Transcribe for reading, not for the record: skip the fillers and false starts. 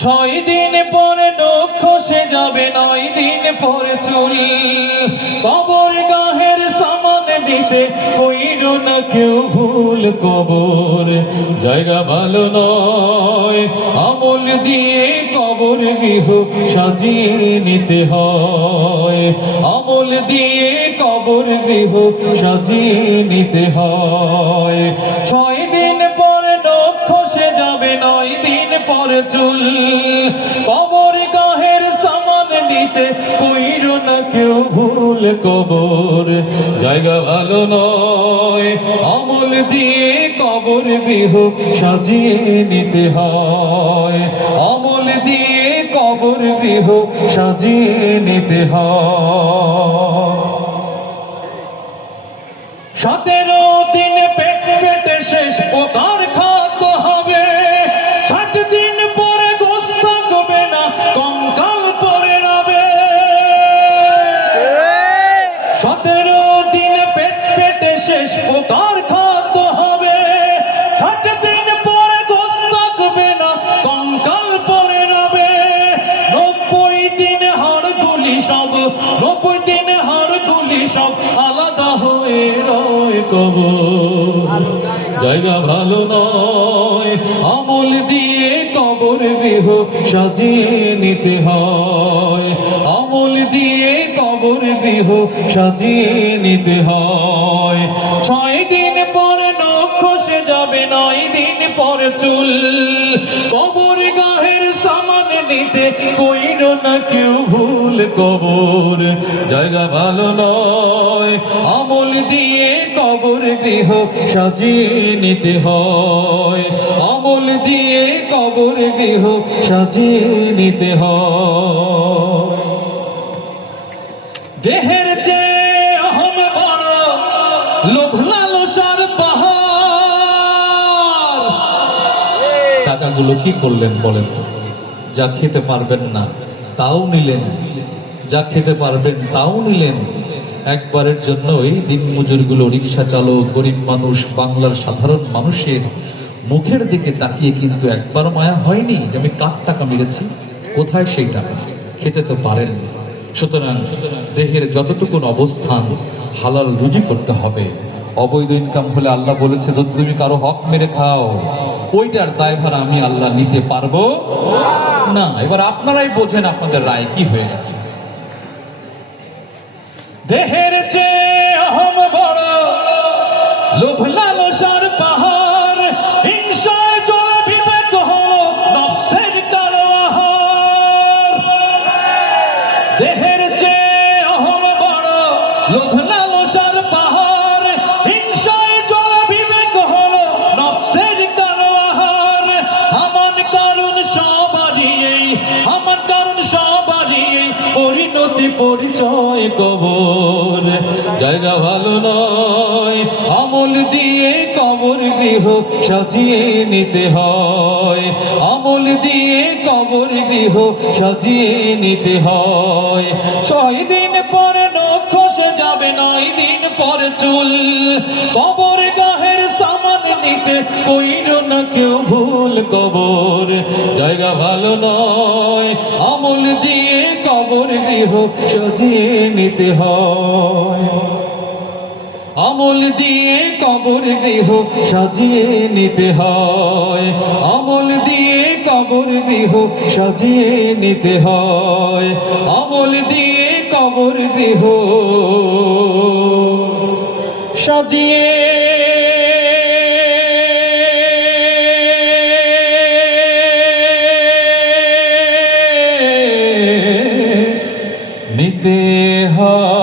ছয় দিন পরে নখ খসে যাবে, 9 দিন পরে চুল। কবর গাহের সামান নিতে কইরো না কেউ ভুল। কবর জায়গা ভালো নয়, আমল দিয়ে কবর গৃহ সাজিয়ে নিতে হয়। আমল দিয়ে কবর গৃহ সাজিয়ে নিতে হয়। 6 দিন পরে নখ খসে যাবে, 9 দিন পরে চুল। কবর গাহের সামান নিতে কইরো না কেউ ভুল। কবর জায়গা ভালো নয়, আমল দিয়ে কবর গৃহ সাজিয়ে নিতে হয়। আমল দিয়ে কবর গৃহ সাজিয়ে নিতে হয়। 17 দিন পেট ফেটে শেষ পোকার খাদ্য হবে। 60 দিন পরে গোশত থাকবে না, কঙ্কাল পরে রবে। 17 দিন পেট ফেটে শেষ পোকার খাদ্য হবে। 60 দিন পরে গোশত থাকবে না, কঙ্কাল পরে রবে। 90 দিন হাড়গুলি সব, 90 দিন হাড়গুলি সব আলাদা হয়ে রয়। কবর জায়গা ভালো নয়, আমল দিয়ে কবর গৃহ সাজিয়ে নিতে হয়। আমল দিয়ে কবর গৃহ সাজিয়ে নিতে হয়। 6 দিন পরে নখ খসে যাবে, 9 দিন পরে চুল। কবর গাহের সামান নিতে কইরো না কেউ ভুল। কবর জায়গা ভালো নয়, আমল দিয়ে কবর গৃহ সাজিয়ে নিতে হয়। আমল দিয়ে কবর গৃহ সাজিয়ে নিতে হয়। দেহের চেয়ে অহম বড়, লোভ লালসার পাহাড়। টাকাগুলো কি করলেন বলেন তো? যা খেতে পারবেন না তাও নিলেন, যা খেতে পারবেন তাও নিলেন। একবারের জন্য এই দিনমজুরগুলো, রিক্সা চালক, গরিব মানুষ, বাংলার সাধারণ মানুষের মুখের দিকে তাকিয়ে কিন্তু একবার মায়া হয়নি যে আমি কার টাকা মেরেছি, কোথায় সেই টাকা? খেতে তো পারেন। সুতরাং দেহের যতটুকুন অবস্থান হালাল রুজি করতে হবে। অবৈধ ইনকাম হলে আল্লাহ বলেছে যদি তুমি কারো হক মেরে খাও, ওইটার দায়ভার আমি আল্লাহ নিতে পারবো না। এবার আপনারাই বোঝেন আপনাদের রায় কি হয়ে গেছে। দেহের চেয়ে অহম বড়, লোভ লালসার পাহাড়। হিংসায় চলে বিবেক হলো নফসের কালো আহার। দেহের চেয়ে অহম বড়, লোভ লালসার পাহাড়। হিংসায় চলে বিবেক হলো নফসের কালো আহার। আমান কারণ সবারই এই, আমান কারণ সবারই এই পরিণতি পরিচয়। কবর জায়গা ভালো নয়, আমল দিয়ে কবর গৃহ সাজিয়ে নিতে হয়। আমল দিয়ে কবর গৃহ সাজিয়ে নিতে হয়। 6 দিন পরে নখ খসে যাবে, 9 দিন পরে চুল। কবর গাহের সামান নিতে কইরো না কেউ ভুল। কবর জায়গা ভালো নয়, আমল দিয়ে কবর গৃহ সাজিয়ে নিতে হয়। আমল দিয়ে কবর গৃহ সাজিয়ে নিতে হয়। আমল দিয়ে কবর গৃহ সাজিয়ে নিতে হয়। আমল দিয়ে কবর গৃহ সাজিয়ে নিতে হয়।